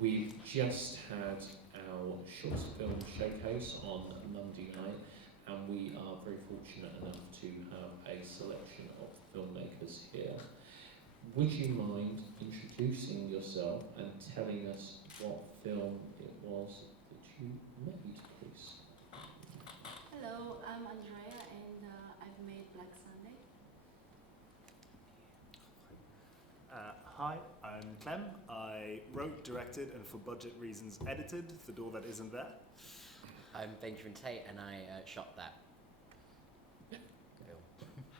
we've just had our short film showcase on Monday night, and we are very fortunate enough to have a selection of filmmakers here. Would you mind introducing yourself and telling us what film it was that you made, please? Hello, I'm Andrea, and I've made Black Sunday. Hi, I'm Clem. I wrote, directed, and for budget reasons edited The Door That Isn't There. I'm Benjamin Tate, and I shot that film.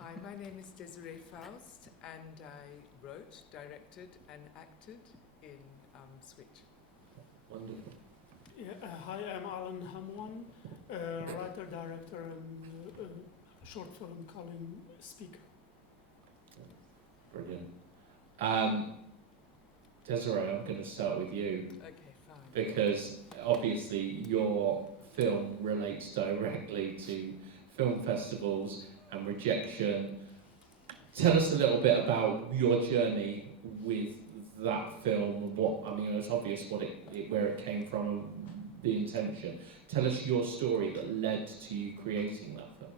Hi, my name is Desiree Faust, and I wrote, directed, and acted in Switch. Wonderful. Yeah, hi, I'm Alan Hamwan, writer, director, and short film calling Speaker. Brilliant. Desiree, I'm going to start with you. Okay, fine. Because obviously your film relates directly to film festivals and rejection. Tell us a little bit about your journey with that film. It's obvious where it came from, the intention. Tell us your story that led to you creating that film.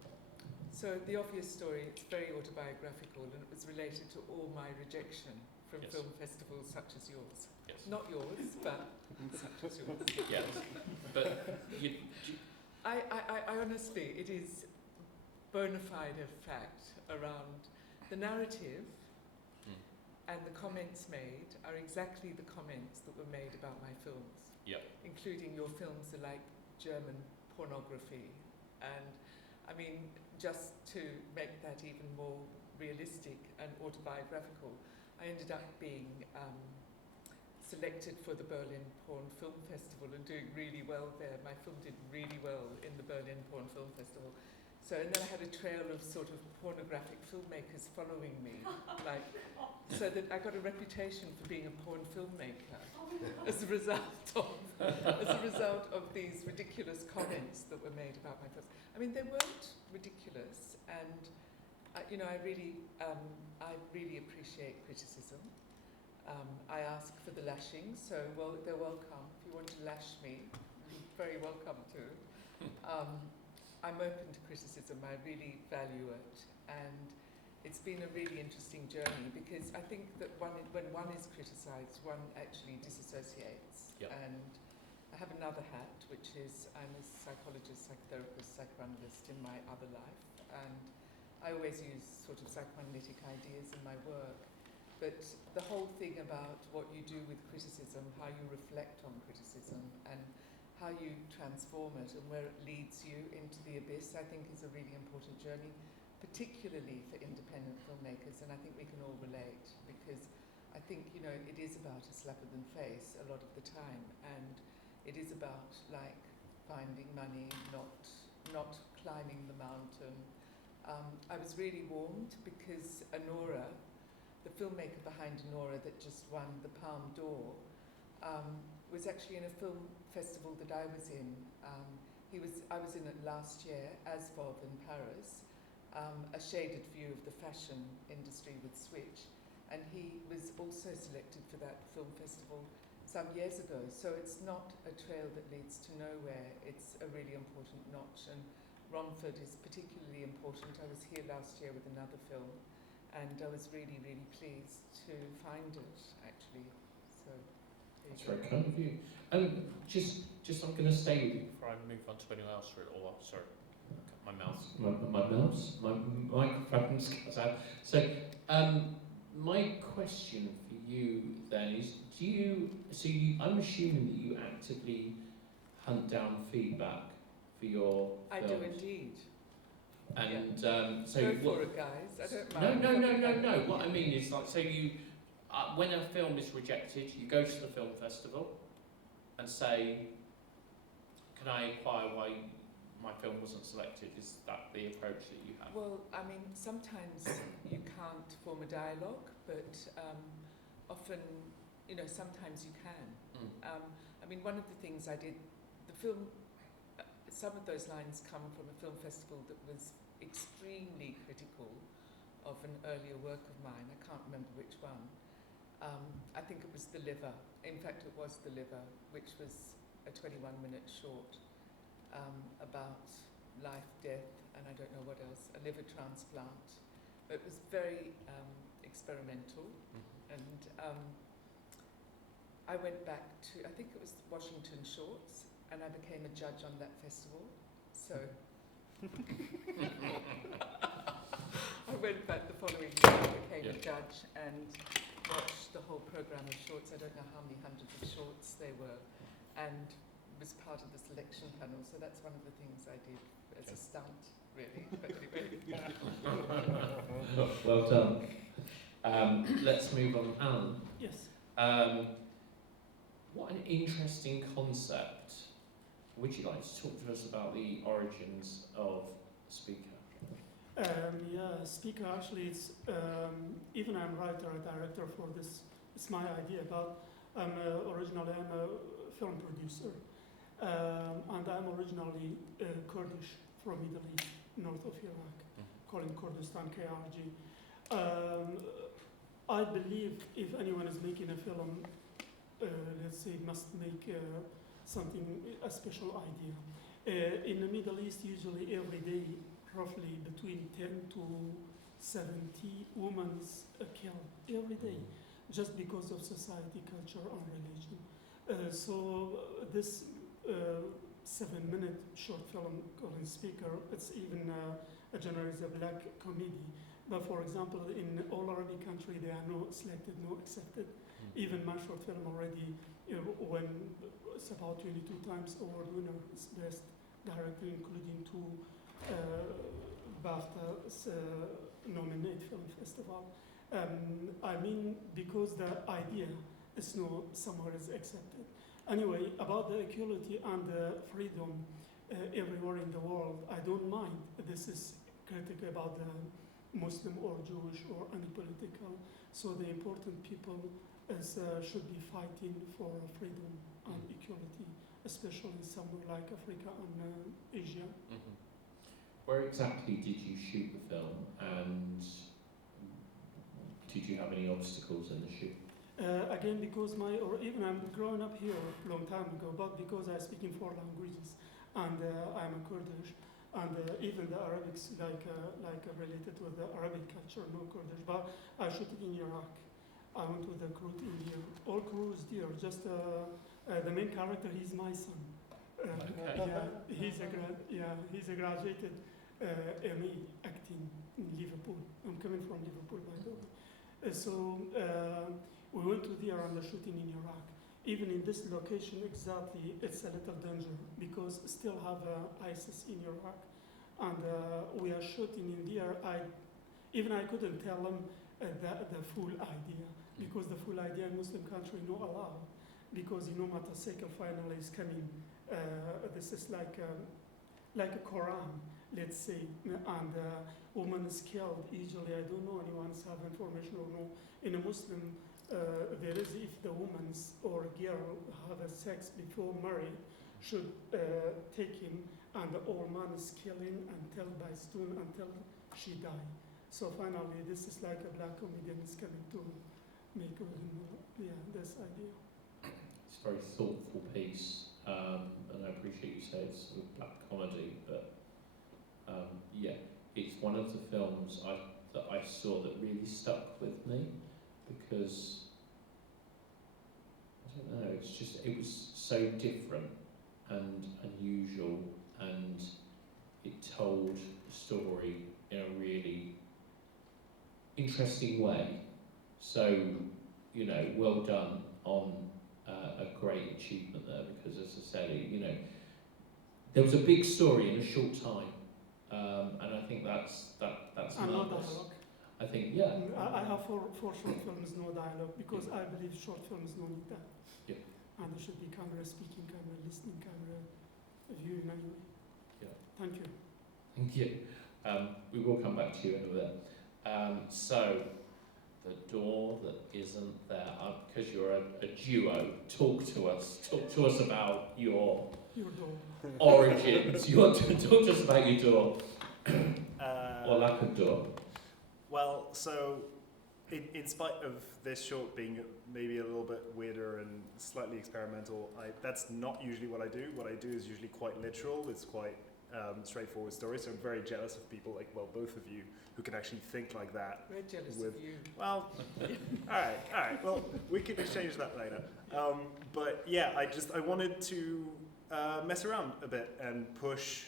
So the obvious story, it's very autobiographical, and it was related to all my rejection from Yes. film festivals such as yours. Yes. Not yours, but such as yours. Yes. But I honestly, it is bona fide of fact around the narrative and the comments made are exactly the comments that were made about my films. Yep. Including your films are like German pornography. And I mean, just to make that even more realistic and autobiographical, I ended up being selected for the Berlin Porn Film Festival and doing really well there. My film did really well in the Berlin Porn Film Festival. So, and then I had a trail of sort of pornographic filmmakers following me, so that I got a reputation for being a porn filmmaker as a result of these ridiculous comments that were made about my films. I mean, they weren't ridiculous, and I really appreciate criticism. I ask for the lashing, so they're welcome. If you want to lash me, you're very welcome to. I'm open to criticism. I really value it, and it's been a really interesting journey because I think that when one is criticised, one actually disassociates. Yep. And I have another hat, which is I'm a psychologist, psychotherapist, psychoanalyst in my other life, and I always use sort of psychoanalytic ideas in my work. But the whole thing about what you do with criticism, how you reflect on criticism, and how you transform it and where it leads you into the abyss, I think is a really important journey, particularly for independent filmmakers, and I think we can all relate, because I think, it is about a slap in the face a lot of the time, and it is about, like, finding money, not climbing the mountain. I was really warmed because Anora, the filmmaker behind Anora that just won the Palme d'Or, was actually in a film festival that I was in. I was in it last year, Asvov in Paris, a shaded view of the fashion industry with Switch, and he was also selected for that film festival some years ago. So it's not a trail that leads to nowhere, it's a really important notch, and Romford is particularly important. I was here last year with another film, and I was really, really pleased to find it, actually. So That's very kind of you. Just I'm going to stay with you before I move on to anyone else. Sorry, my microphone's cut out. So, my question for you then is: I'm assuming that you actively hunt down feedback for your I films. do indeed. And So go for it, guys. I don't mind. No. What I mean is, like, so you, when a film is rejected, you go to the film festival and say, "Can I inquire why my film wasn't selected?" Is that the approach that you have? Well, I mean, sometimes you can't form a dialogue, but often, sometimes you can. I mean, one of the things I did, the film, some of those lines come from a film festival that was extremely critical of an earlier work of mine. I can't remember which one. I think it was The Liver. In fact, it was The Liver, which was a 21-minute short about life, death, and I don't know what else, a liver transplant. But it was very experimental, and I went back to, I think it was Washington Shorts, and I became a judge on that festival. So I went back the following year, became a judge, and watched the whole program of shorts. I don't know how many hundreds of shorts they were, and was part of the selection panel. So that's one of the things I did as a stunt, really. But anyway. Well done. Let's move on. Alan, Yes. what an interesting concept. Would you like to talk to us about the origins of Speaker? Yeah, Speaker actually, it's even I'm writer, a director for this. It's my idea, but originally I'm a film producer, and I'm originally Kurdish from Middle East, north of Iraq, calling Kurdistan KRG. I believe if anyone is making a film, let's say, must make something, a special idea. In the Middle East, usually every day, roughly between 10 to 70 women killed every day, just because of society, culture, and religion. So this 7-minute short film called Speaker, it's even a genre is a black comedy. But for example, in all Arabic country, there are no selected, no accepted. Even my short film already, when it's about 22 times award winner, it's best director, including 2 BAFTA nominated film festival. I mean, because the idea is no somewhere is accepted. Anyway, about the equality and the freedom everywhere in the world, I don't mind. This is critical about the Muslim or Jewish or any political. So the important people is, should be fighting for freedom and equality, especially somewhere like Africa and Asia. Where exactly did you shoot the film, and did you have any obstacles in the shoot? Again, because even I'm growing up here a long time ago, but because I speak in 4 languages, and I'm a Kurdish, and even the Arabics like related with the Arabic culture, no Kurdish, but I shoot it in Iraq. I went with the crew in here. All crew is there. Just the main character, he's my son. Yeah, he's a graduated MA acting in Liverpool. I'm coming from Liverpool, by the way. So we went to there and the shooting in Iraq. Even in this location exactly, it's a little danger because still have ISIS in Iraq, and we are shooting in there. I couldn't tell them the full idea, because the full idea in Muslim country not allowed, because motorcycle finally is coming. This is like a Quran, let's say, and woman is killed. Usually, I don't know anyone have information or no. In a Muslim, there is, if the woman or a girl have a sex before marriage, should take him, and the old man is killing until by stone until she die. So finally, this is like a black comedian is coming to make this idea. It's a very thoughtful piece, and I appreciate you say it's a black comedy, but it's one of the films that I saw that really stuck with me, because I don't know, it was so different and unusual, and it told the story in a really interesting way. So, well done on a great achievement there, because as I said, there was a big story in a short time, and I think that's And no marvelous. dialogue. I think, I have four short films, no dialogue, because I believe short films don't need that. Yeah. And there should be camera speaking, camera listening, camera viewing anyway. Yeah. Thank you. Thank you. We will come back to you in a bit. So, the door that isn't there, because you're a duo, talk to us about your door. origins. Talk to us about your door, or lack of door. Well, so in spite of this short being maybe a little bit weirder and slightly experimental, that's not usually what I do. What I do is usually quite literal. It's quite straightforward story. So I'm very jealous of people like, well, both of you who can actually think like that. We're jealous With- of you. Well, all right. Well, we can exchange that later. But yeah, I wanted to mess around a bit and push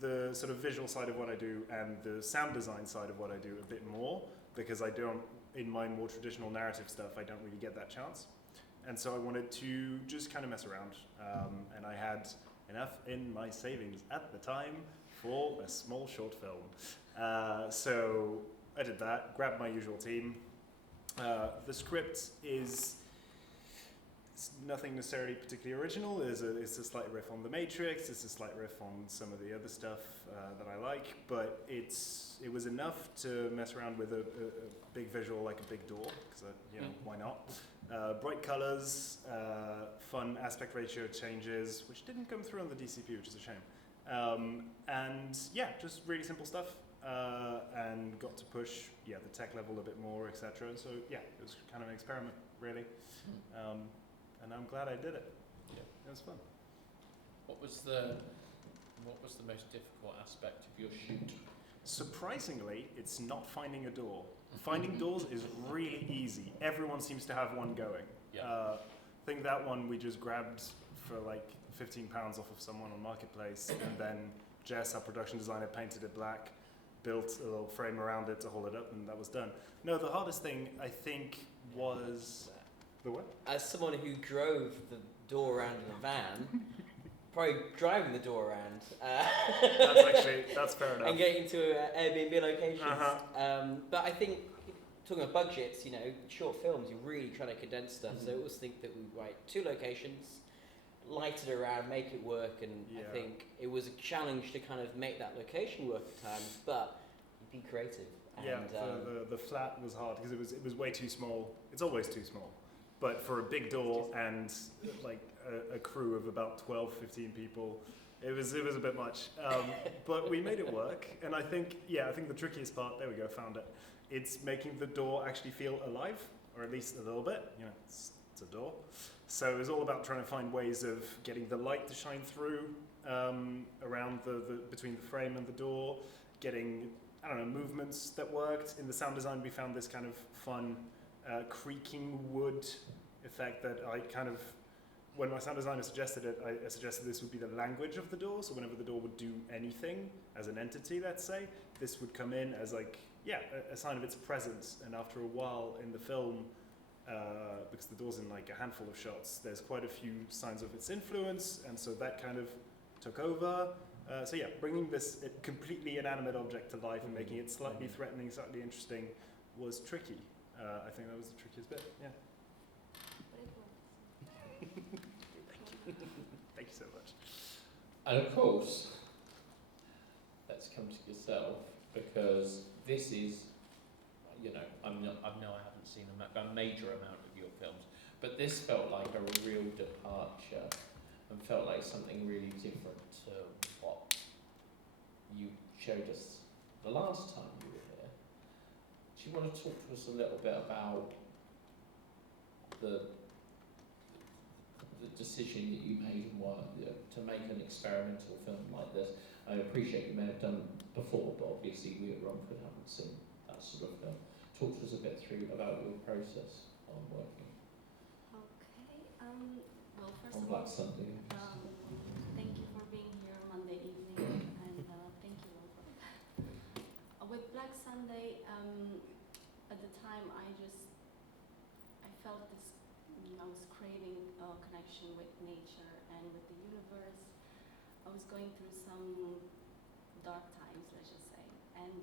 the sort of visual side of what I do and the sound design side of what I do a bit more, because I don't, in my more traditional narrative stuff, I don't really get that chance. And so I wanted to just kind of mess around. And I had enough in my savings at the time for a small short film. So I did that, grabbed my usual team. The script is nothing necessarily particularly original. It's a slight riff on The Matrix. It's a slight riff on some of the other stuff that I like. But it was enough to mess around with a big visual, like a big door, because why not? Bright colors, fun aspect ratio changes, which didn't come through on the DCP, which is a shame. And yeah, just really simple stuff. And got to push the tech level a bit more, etc. So yeah, it was kind of an experiment, really. And I'm glad I did it. Yeah. It was fun. What was the most difficult aspect of your shoot? Surprisingly, it's not finding a door. Finding doors is really easy. Everyone seems to have one going. Yeah. I think that one we just grabbed for like £15 off of someone on Marketplace, and then Jess, our production designer, painted it black, built a little frame around it to hold it up, and that was done. No, the hardest thing I think was the what? As someone who drove the door around in a van, probably driving the door around. That's fair enough. And getting to Airbnb locations. Uh-huh. But I think, talking about budgets, short films, you're really trying to condense stuff. So I always think that we write 2 locations, light it around, make it work, and I think it was a challenge to kind of make that location work at times, but be creative. And, the flat was hard because it was way too small. It's always too small. But for a big door and like a crew of about 12, 15 people, it was a bit much. But we made it work. And I think the trickiest part, there we go, found it. It's making the door actually feel alive, or at least a little bit. It's a door. So it was all about trying to find ways of getting the light to shine through around between the frame and the door, getting, movements that worked. In the sound design, we found this kind of fun creaking wood effect that I kind of, when my sound designer suggested it, I suggested this would be the language of the door. So whenever the door would do anything as an entity, let's say, this would come in as like, a sign of its presence. And after a while in the film, because the door's in like a handful of shots, there's quite a few signs of its influence, and so that kind of took over. Bringing this completely inanimate object to life and making it slightly threatening, slightly interesting was tricky. I think that was the trickiest bit, But it worked. Thank you so much. And of course, let's come to yourself, because this is, I haven't seen a major amount of your films, but this felt like a real departure and felt like something really different to what you showed us the last time you were here. Do you want to talk to us a little bit about the decision that you made and why to make an experimental film like this? I appreciate you may have done it before, but obviously we at Romford haven't seen that sort of film. Talk to us a bit through about your process on working Okay. Well, first on of Black all, Sunday. thank you for being here Monday evening, and thank you, Romford. With Black Sunday, at the time I felt this, I was craving a connection with nature and with the universe. I was going through some dark times, let's just say, and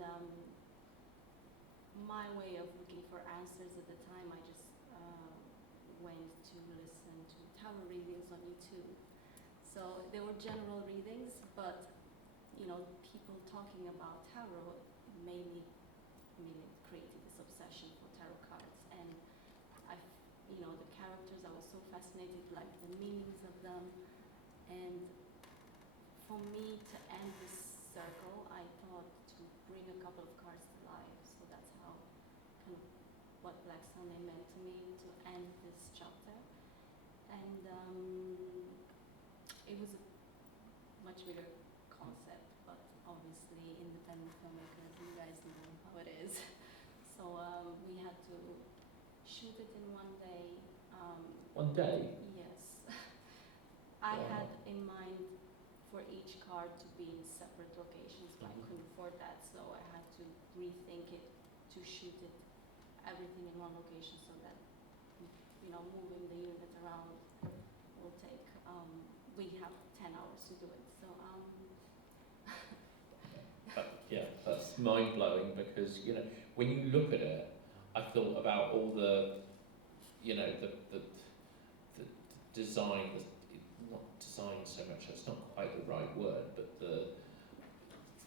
my way of looking for answers at the time, I just went to listen to tarot readings on YouTube. So they were general readings, but people talking about tarot made me created this obsession for tarot cards, and the characters, I was so fascinated, like the meanings of them, and for me to end this circle, I thought to bring a couple of cards to life. So that's how kind of milestone they meant to me to end this chapter. And it was a much bigger concept, but obviously independent filmmakers, you guys know how it is. So we had to shoot it in one day. One day? Yes. I Wow. had in mind for each card to be in separate locations, but I couldn't afford that, so I had to rethink it to shoot it everything in one location, so that moving the unit around will take. We have 10 hours to do it, so Yeah, that's mind blowing because when you look at it, I thought about all the the design, not design so much. That's not quite the right word, but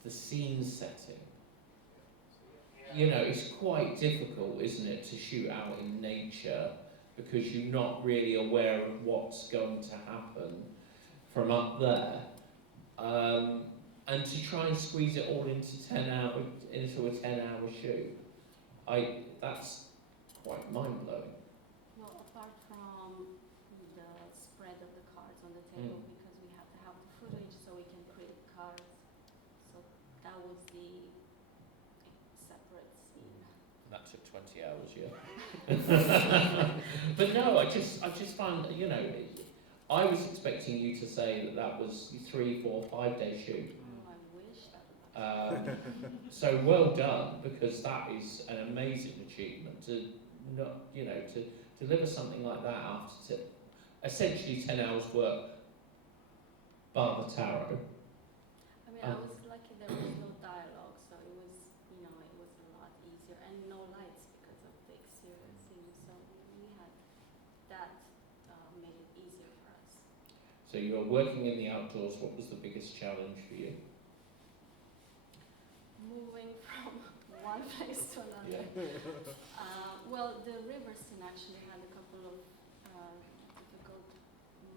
the scene setting. It's quite difficult, isn't it, to shoot out in nature because you're not really aware of what's going to happen from up there. And to try and squeeze it all into a 10-hour shoot, that's quite mind blowing. well, apart from the spread of the cards on the table, because we have to have the footage so we can create the cards. So that was the separate scene. That took 20 hours, yeah. But no, I just found, I was expecting you to say that was 3, 4, 5 day shoot. Oh, I wish that would So well done, because that is an amazing achievement to not, to deliver something like that after essentially 10 hours work, bar the tarot. I mean, I was lucky there was no dialogue, so it was, it was a lot easier, and no lights because of the exterior scene. So we had that made it easier for us. So you were working in the outdoors. What was the biggest challenge for you? Moving from one place to another. Yeah. Well, the river scene actually had a couple of difficult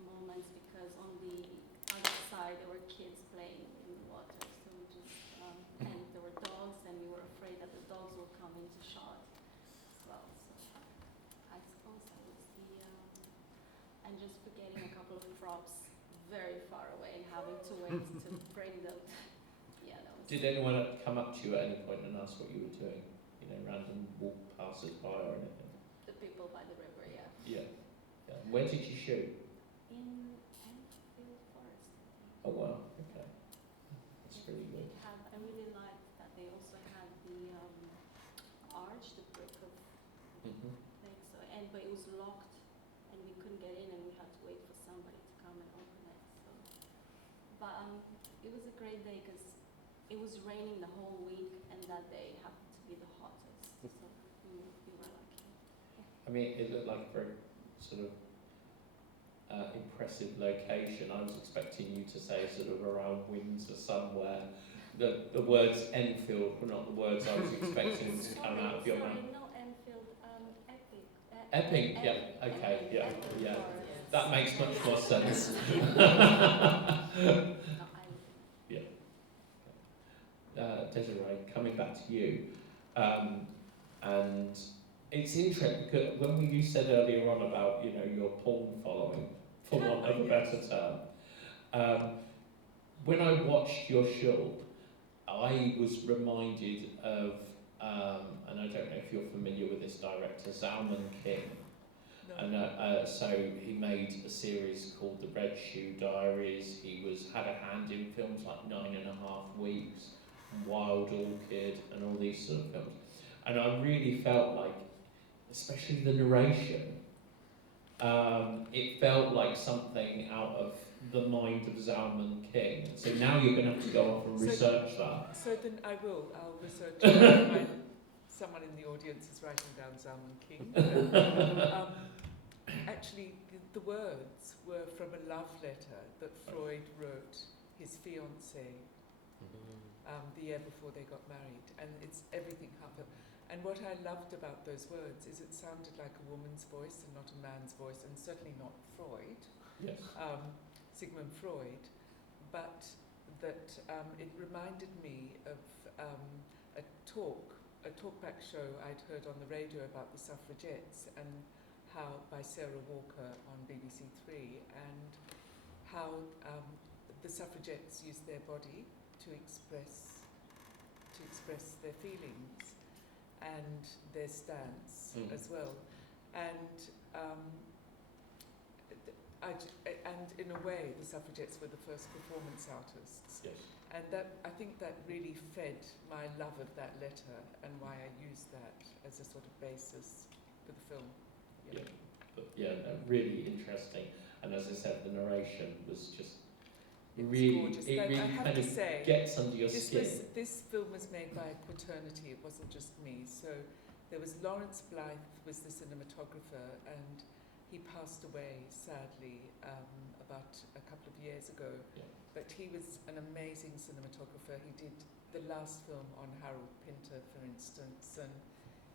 moments because on the other side there were kids playing in the water, so we just and there were dogs, and we were afraid that the dogs would come into shot as well. So I suppose that was the and just forgetting a couple of props very far away and having to wait to bring them. Yeah, that was. Did anyone come up to you at any point and ask what you were doing? Random walk passers by or anything? The people by the river, yeah. Yeah. Where did you shoot? In Enfield Forest. Oh wow. Okay. That's really good. I really liked that they also had the arch, the brick of Mm-hmm. thing. So but it was locked, and we couldn't get in, and we had to wait for somebody to come and open it. So, but it was a great day because it was raining the whole week, and that day happened to be the hottest. So we were lucky. I mean, it looked like a very sort of impressive location. I was expecting you to say sort of around Windsor somewhere. The words Enfield were not the words I was expecting to come out of your mouth. No, Enfield, Epic. Epping, yeah, okay, yeah, yeah. That makes much more sense. Desiree, coming back to you, and it's interesting because when you said earlier on about your porn following, for want of a better term, when I watched your show, I was reminded of, and I don't know if you're familiar with this director, Zalman King. No. And so he made a series called The Red Shoe Diaries. He had a hand in films like 9.5 Weeks, Wild Orchid, and all these sort of films. And I really felt like, especially the narration, it felt like something out of the mind of Zalman King. So now you're going to have to go off and research that. So then I'll research it. Someone in the audience is writing down Zalman King. Actually, the words were from a love letter that Freud wrote his fiancée the year before they got married, and it's everything happened. And what I loved about those words is it sounded like a woman's voice and not a man's voice, and certainly not Freud, Yes. Sigmund Freud, but that it reminded me of a talk a talkback show I'd heard on the radio about the suffragettes and how by Sarah Walker on BBC Three, and how the suffragettes used their body to express their feelings and their stance as well. And and in a way, the suffragettes were the first performance artists. Yes. And that, I think that really fed my love of that letter and why I used that as a sort of basis for the film. Yeah, but really interesting. And as I said, the narration was just really, gorgeous. it Like, really I have kind to of say, gets under your skin. This film was made by a quaternity, it wasn't just me. So there was Lawrence Blythe was the cinematographer, and he passed away sadly about a couple of years ago. Yeah. But he was an amazing cinematographer. He did the last film on Harold Pinter, for instance, and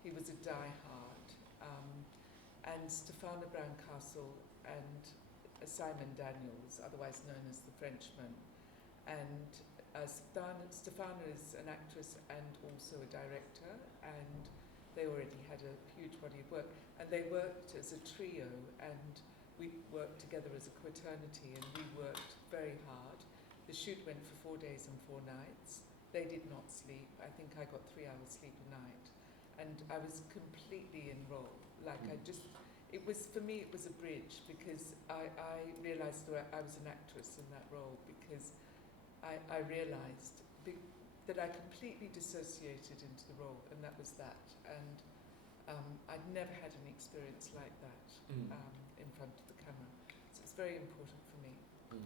he was a die-hard. And Stefano Brancassel and Simon Daniels, otherwise known as the Frenchman. And Stefano is an actress and also a director, and they already had a huge body of work. And they worked as a trio, and we worked together as a quaternity, and we worked very hard. The shoot went for 4 days and 4 nights. They did not sleep. I think I got 3 hours sleep a night. And I was completely enrolled. Like it was, for me, it was a bridge, because I realised that I was an actress in that role, because I realised that I completely dissociated into the role, and that was that. And I'd never had an experience like that in front of the camera. So it's very important for me.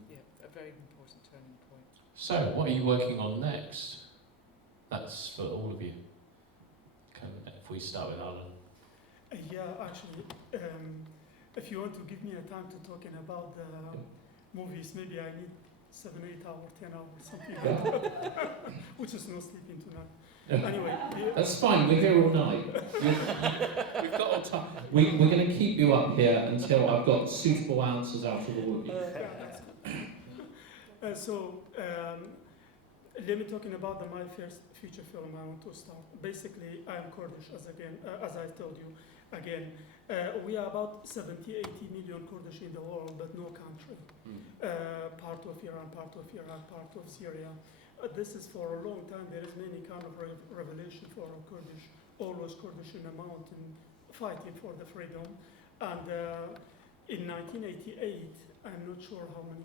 Yeah, a very important turning point. So, what are you working on next? That's for all of you. If we start with Alan. Actually, if you want to give me a time to talking about the movies, maybe I need 7, 8 hours, 10 hours, something like that, which is no sleeping tonight. Anyway. That's fine, we're here all night. We've got all time. We're going to keep you up here until I've got suitable answers out of all of you. Let me talking about my first feature film I want to start. Basically, I am Kurdish, as I told you. Again, we are about 70, 80 million Kurdish in the world, but no country. Part of Iran, part of Iraq, part of Syria. This is for a long time. There is many kind of revelation for Kurdish, always Kurdish in the mountain, fighting for the freedom. And in 1988, I'm not sure how many,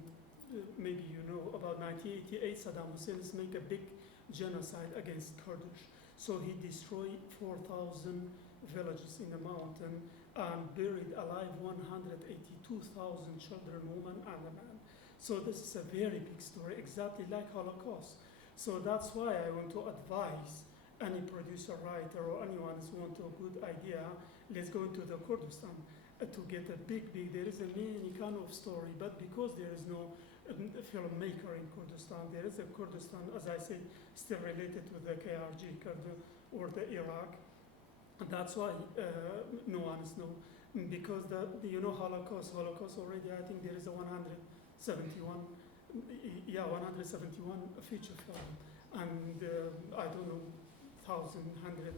maybe you know, about 1988, Saddam Hussein make a big genocide against Kurdish. So he destroyed 4,000 villages in the mountain and buried alive 182,000 children, women, and a man. So this is a very big story, exactly like Holocaust. So that's why I want to advise any producer, writer, or anyone who wants a good idea, let's go into the Kurdistan to get a big, there is a many kind of story, but because there is no filmmaker in Kurdistan, there is a Kurdistan, as I said, still related to the KRG, or the Iraq. That's why no one is known, because Holocaust already, I think there is a 171 feature film, and I don't know, 1,100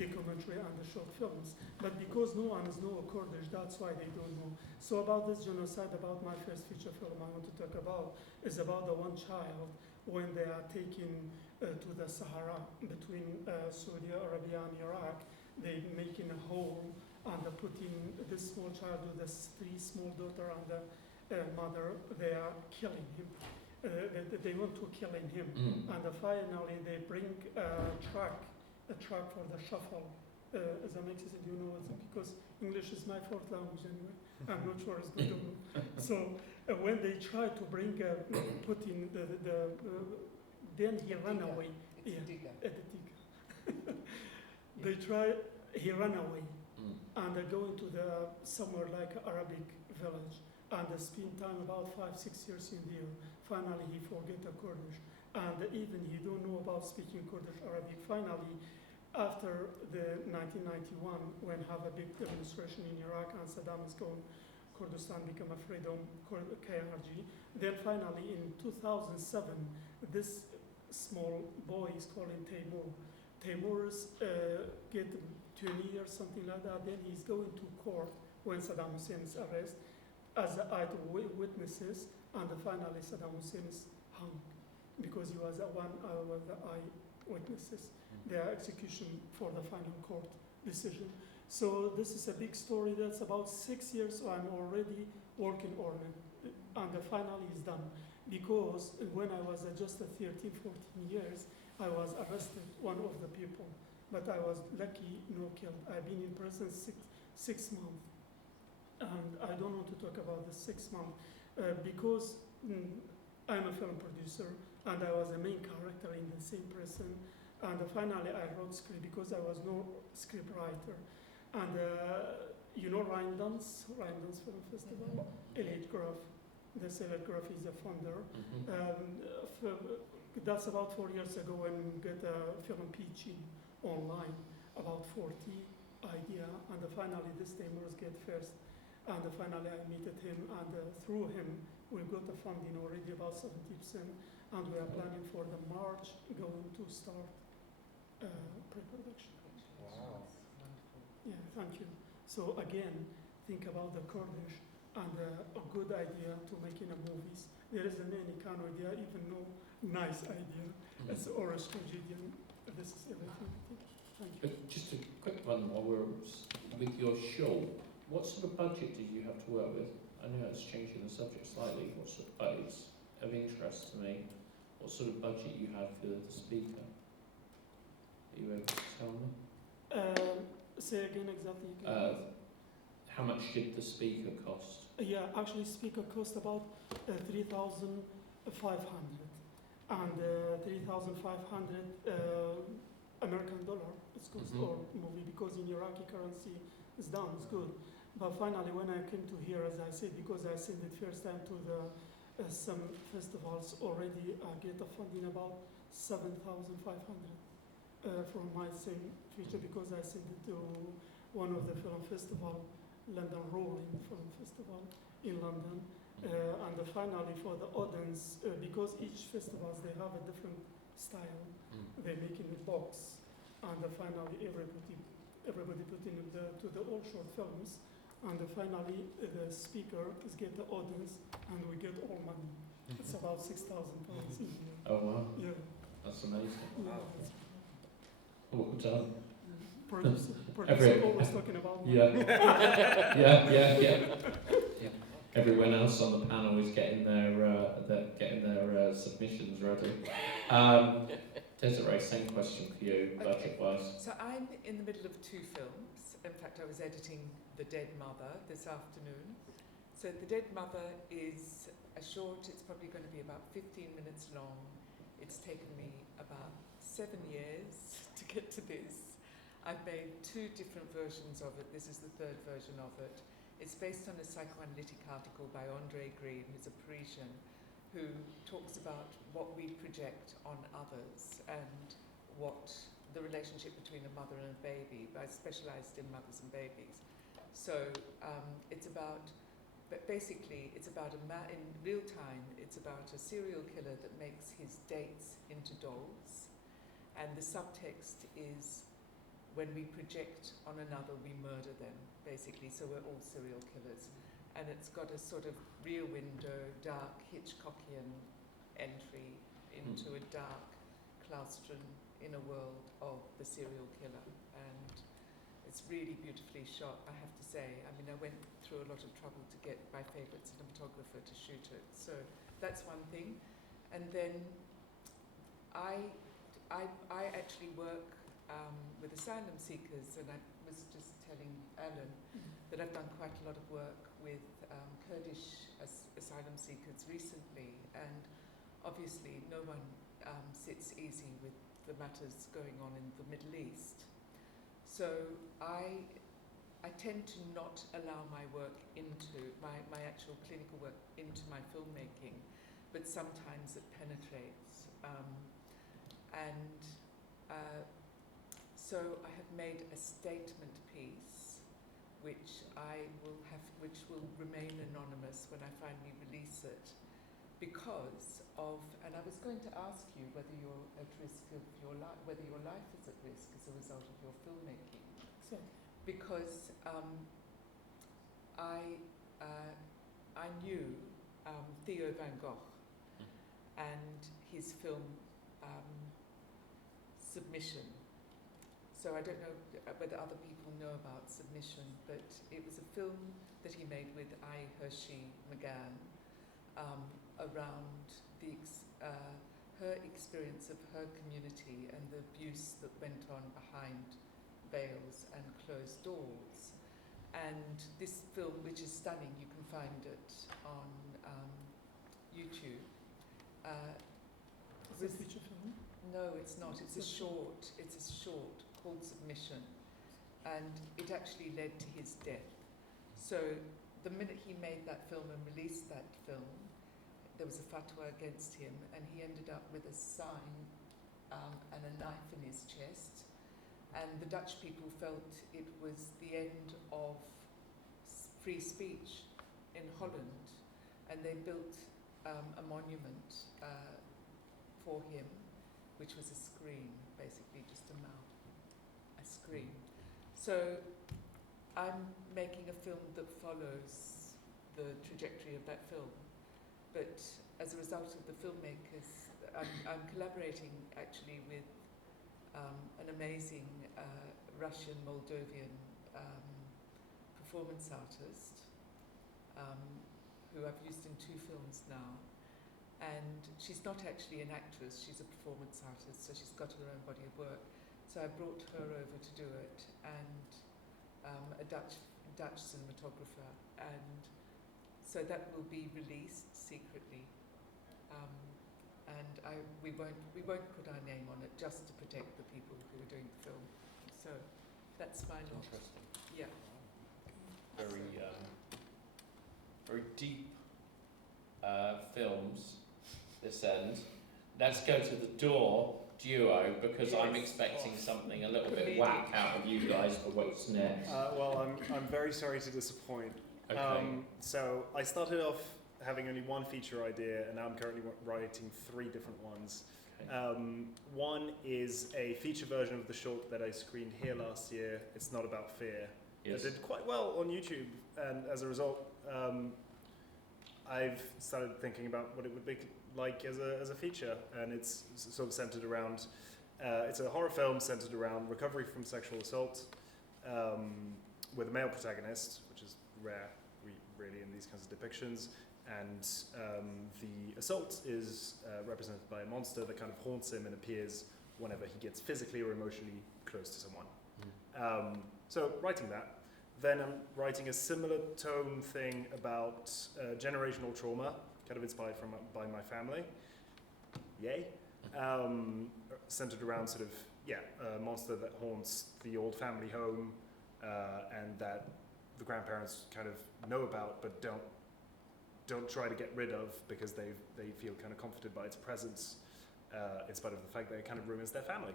documentary and the short films. But because no one knows Kurdish, that's why they don't know. So about this genocide, about my first feature film I want to talk about is about the one child when they are taken to the Sahara between Saudi Arabia and Iraq. They making a hole and putting this small child with the 3 small daughter and the mother. They are killing him. They want to killing him, and finally they bring a truck for the shuffle. As a makes sense, you know, because English is my 4th language anyway. I'm not sure it's good or not. So when they try to bring, put in then he ran away. At the Tika. They try, he ran away, and they go into the somewhere like Arabic village, and they spend time about 5, 6 years in there. Finally, he forget the Kurdish, and even he don't know about speaking Kurdish Arabic. Finally, after the 1991, when have a big demonstration in Iraq and Saddam is gone, Kurdistan become a freedom, KRG. Then finally, in 2007, this small boy is called Taimur. Timur's get 20 years, something like that. Then he's going to court when Saddam Hussein is arrested as eyewitnesses, and finally Saddam Hussein is hung because he was one of the eyewitnesses. Their execution for the final court decision. So this is a big story that's about 6 years, so I'm already working on it, and the finally is done. Because when I was just 13, 14 years, I was arrested, one of the people, but I was lucky, no killed. I've been in prison six months, and I don't want to talk about the 6 months because I'm a film producer, and I was a main character in the same prison. And finally, I wrote script because I was no script writer. And you know Rheinland's Film Festival? Elliot Graf. This Elliot Graf is a founder. That's about 4 years ago when we got a film pitching online, about 40 idea, and finally this time was get first. And finally I met him, and through him we got the funding already about 70%, and we are planning for the March going to start pre-production. Wow. Yeah, thank you. So again, think about the Kurdish and a good idea to making a movies. There isn't any kind of idea, even no nice idea. It's orange tragedian. This is everything. Thank you. Just a quick one while we're with your show. What sort of budget did you have to work with? I know it's changing the subject slightly, but it's of interest to me. What sort of budget you had for the speaker? Are you able to tell me? Say again exactly. How much did the speaker cost? Yeah, actually speaker cost about 3,500 and 3,500 American dollar. It's cost or movie because in Iraqi currency it's down, it's good. But finally when I came to here, as I said, because I sent it first time to the some festivals already, I get a funding about 7,500 from my same feature because I sent it to one of the film festival, London Rolling Film Festival in London. And finally for the audience, because each festivals they have a different style, they make in a box, and finally everybody put in to the all short films, and finally the speaker is get the audience, and we get all money. It's about £6,000 a year. Oh wow, Yeah. that's amazing. Yeah. Well done. Producer always talking about money. Yeah. Everyone else on the panel is getting their submissions ready. Desiree, same question for you, budget-wise. So I'm in the middle of 2 films. In fact, I was editing The Dead Mother this afternoon. So The Dead Mother is a short. It's probably going to be about 15 minutes long. It's taken me about 7 years to get to this. I've made 2 different versions of it. This is the 3rd version of it. It's based on a psychoanalytic article by Andrea, who's a Parisian, who talks about what we project on others and what the relationship between a mother and a baby. I specialised in mothers and babies. So it's about, but basically it's about in real time, it's about a serial killer that makes his dates into dolls. And the subtext is when we project on another, we murder them, basically. So we're all serial killers. And it's got a sort of rear window, dark Hitchcockian entry into a dark claustrum in a world of the serial killer. And it's really beautifully shot, I have to say. I mean, I went through a lot of trouble to get my favourite cinematographer to shoot it. So that's one thing. And then I actually work with asylum seekers, and I was just telling Alan that I've done quite a lot of work with Kurdish asylum seekers recently, and obviously no one sits easy with the matters going on in the Middle East. So I tend to not allow my work into, my actual clinical work into my filmmaking, but sometimes it penetrates. So I have made a statement piece which will remain anonymous when I finally release it, because of, and I was going to ask you whether you're at risk of your life, whether your life is at risk as a result of your filmmaking. So, Because I knew Theo van Gogh and his film Submission. So I don't know whether other people know about Submission, but it was a film that he made with I. Hershey McGann around her experience of her community and the abuse that went on behind veils and closed doors. And this film, which is stunning, you can find it on YouTube. it's a feature film. No, it's not. It's a short. It's a short called Submission, and it actually led to his death. So the minute he made that film and released that film, there was a fatwa against him, and he ended up with a sign and a knife in his chest. And the Dutch people felt it was the end of free speech in Holland, and they built a monument for him, which was a screen, basically just a mouth, a screen. So I'm making a film that follows the trajectory of that film, but as a result of the filmmakers, I'm collaborating actually with an amazing Russian Moldovan performance artist who I've used in 2 films now. And she's not actually an actress, she's a performance artist, so she's got her own body of work. So I brought her over to do it, and a Dutch cinematographer, and so that will be released secretly. And we won't put our name on it, just to protect the people who are doing the film. So that's my lot. Interesting. Yeah. Very deep films. This end. Let's go to the door duo, because I'm expecting something a little bit whack out of you guys for what's next. Well, I'm very sorry to disappoint. Okay. So I started off having only one feature idea, and now I'm currently writing 3 different ones. Okay. One is a feature version of the short that I screened here last year. It's Not About Fear. Yes. It did quite well on YouTube, and as a result, I've started thinking about what it would be like as a feature, and it's sort of centered around, it's a horror film centered around recovery from sexual assault, with a male protagonist, which is rare really in these kinds of depictions, and the assault is represented by a monster that kind of haunts him and appears whenever he gets physically or emotionally close to someone. So writing that, then I'm writing a similar tone thing about generational trauma, kind of inspired by my family. Yay. Centered around sort of, a monster that haunts the old family home, and that the grandparents kind of know about but don't try to get rid of, because they feel kind of comforted by its presence, in spite of the fact that it kind of ruins their family.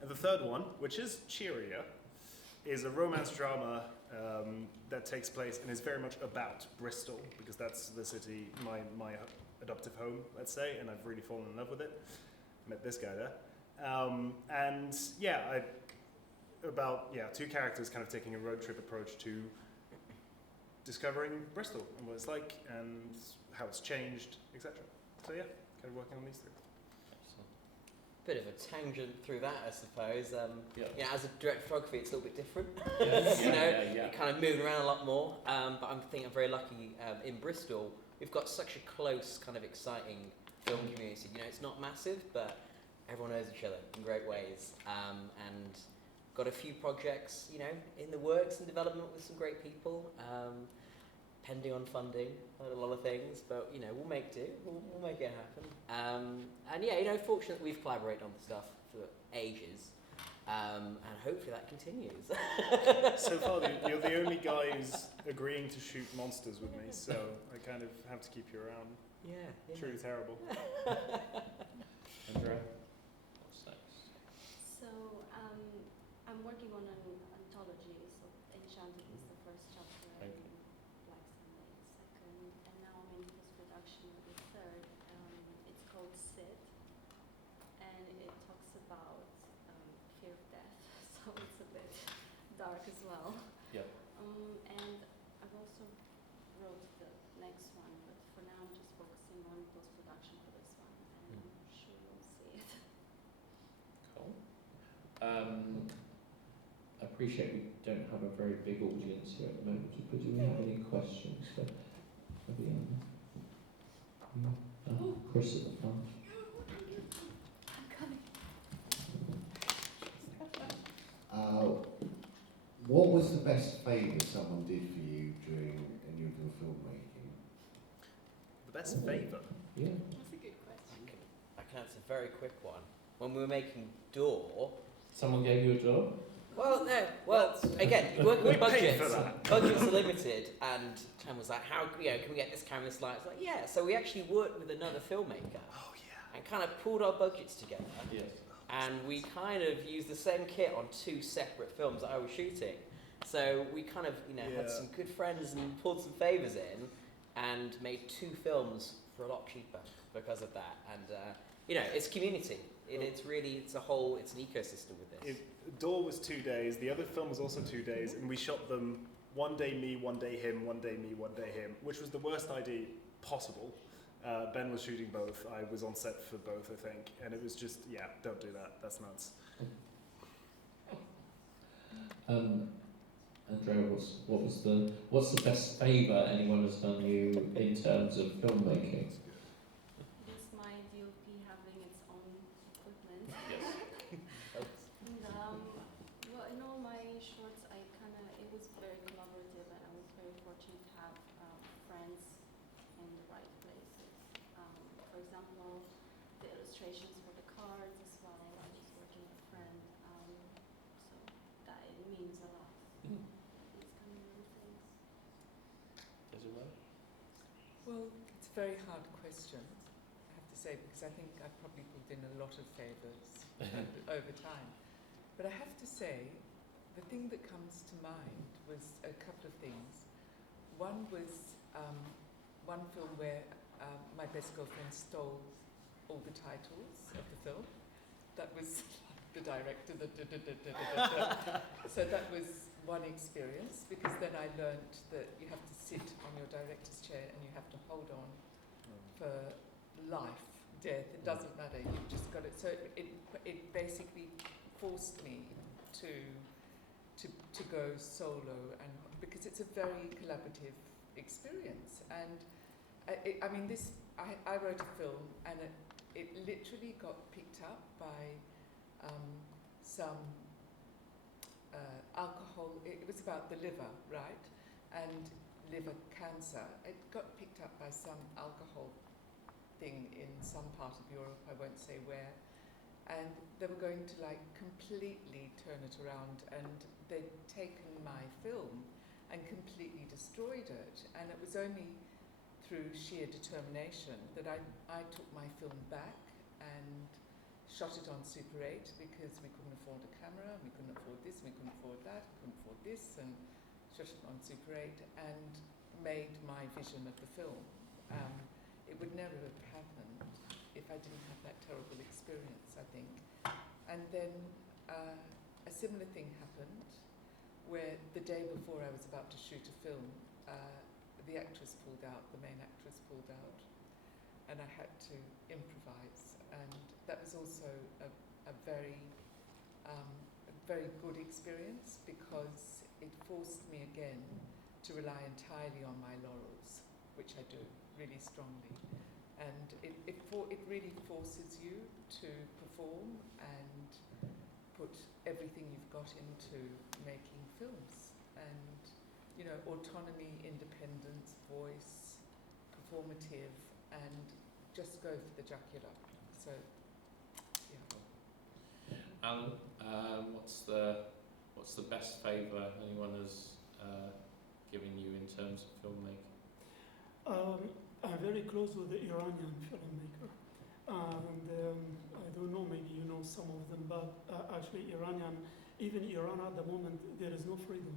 And the third one, which is cheerier, is a romance drama that takes place and is very much about Bristol, because that's the city, my adoptive home, let's say, and I've really fallen in love with it. Met this guy there. About 2 characters kind of taking a road trip approach to discovering Bristol and what it's like and how it's changed, etc. So yeah, kind of working on these 3. Bit of a tangent through that, I suppose. Yeah. As a direct photography, it's a little bit different. Yes. You're Yeah. kind of moving around a lot more. But I'm very lucky in Bristol. We've got such a close, kind of exciting film community. It's not massive, but everyone knows each other in great ways. And got a few projects, in the works and development with some great people. Pending on funding, a lot of things, but we'll make do. We'll make it happen. Fortunately we've collaborated on the stuff for ages, and hopefully that continues. So far, you're the only guy who's agreeing to shoot monsters with me, so I kind of have to keep you around. Yeah. Truly terrible. Andrea, what's next? So I'm working on an anthology. So Enchanted is the first chapter, Okay. and Black Sunday is second, and now I'm in post-production with called Sid, and it talks about fear of death, so it's a bit dark as well. Yeah. And I've also wrote the next one, but for now I'm just focusing on post-production for this one, and I'm sure you'll see it. Cool. I appreciate we don't have a very big audience here at the moment, but do we have any questions for Fabienne? Chris at the front. I'm coming. What was the best favour someone did for you during any of your filmmaking? The best favour? Yeah. That's a good question. I can answer a very quick one. When we were making Door, Someone gave you a job? well, no, well, again, you work with We paid budgets. for that. Budgets are limited, and Tam was like, "How, can we get this camera, this light?" I was like, "Yeah." So we actually worked with another filmmaker Oh yeah. and kind of pulled our budgets together, Yes. and we kind of used the same kit on 2 separate films that I was shooting. So we kind of, had Yeah. some good friends and pulled some favours in, and made 2 films for a lot cheaper because of that. And it's community. It's an ecosystem with this. Door was 2 days, the other film was also 2 days, and we shot them one day me, one day him, one day me, one day him, which was the worst idea possible. Ben was shooting both, I was on set for both, I think, and it was just, don't do that, that's nuts. Andrea, what's the best favour anyone has done you in terms of filmmaking? Just my DOP having its own equipment. Yes. And well, in all my shorts, it was very collaborative, and I was very fortunate to have friends in the right places. For example, the illustrations for the cards as well, I was working with a friend, so that it means a lot. These kind of little things. Desiree? Well, it's a very hard question, I have to say, because I think I've probably pulled in a lot of favours over time. But I have to say, the thing that comes to mind was a couple of things. One was one film where my best girlfriend stole all the titles of the film. That was the director. So that was one experience, because then I learnt that you have to sit on your director's chair and you have to hold on for life, death. It doesn't matter. You've just got it. So it basically forced me to go solo, and because it's a very collaborative experience. And I wrote a film, and it literally got picked up by some alcohol. It was about the liver, right? And liver cancer. It got picked up by some alcohol thing in some part of Europe, I won't say where. And they were going to completely turn it around, and they'd taken my film and completely destroyed it. And it was only through sheer determination that I took my film back and shot it on Super 8, because we couldn't afford a camera, we couldn't afford this, we couldn't afford that, couldn't afford this, and shot it on Super 8 and made my vision of the film. It would never have happened if I didn't have that terrible experience, I think. And then a similar thing happened, where the day before I was about to shoot a film, the actress pulled out, the main actress pulled out, and I had to improvise. And that was also a very good experience, because it forced me again to rely entirely on my laurels, which I do really strongly. And it really forces you to perform and put everything you've got into making films. And, autonomy, independence, voice, performative, and just go for the jugular. So, yeah. Alan, what's the best favour anyone has given you in terms of filmmaking? I'm very close with the Iranian filmmaker, and I don't know, maybe you know some of them, but actually even Iran at the moment, there is no freedom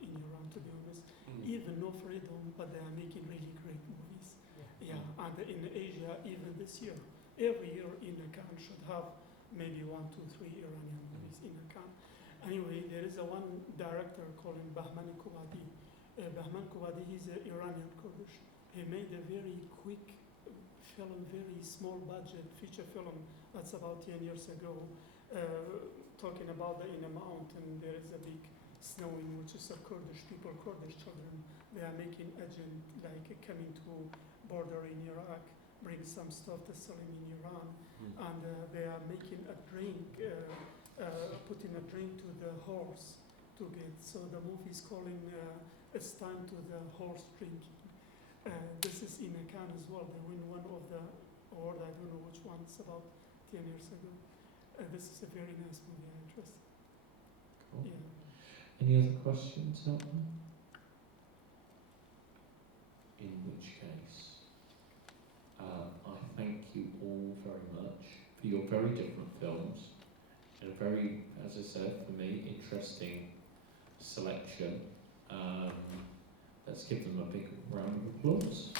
in Iran, to be honest. Even no freedom, but they are making really great movies. Yeah, and in Asia, even this year, every year in a Cannes should have maybe 1, 2, 3 Iranian movies in a Cannes. Anyway, there is a one director called Bahman Kubadi. Bahman Kubadi, he's an Iranian Kurdish. He made a very quick film, very small budget feature film that's about 10 years ago, talking about in a mountain there is a big snowing, which is a Kurdish people, Kurdish children. They are making agent, like coming to border in Iraq, bring some stuff to selling in Iran, and they are making a drink, putting a drink to the horse to get. So the movie is calling It's Time to the Horse Drinking. This is in Cannes as well. They win one of the award, I don't know which one, it's about 10 years ago. This is a very nice movie, I trust. Cool. Yeah. Any other questions out there? In which case, I thank you all very much for your very different films and a very, as I said, for me, interesting selection. Let's give them a big round of applause.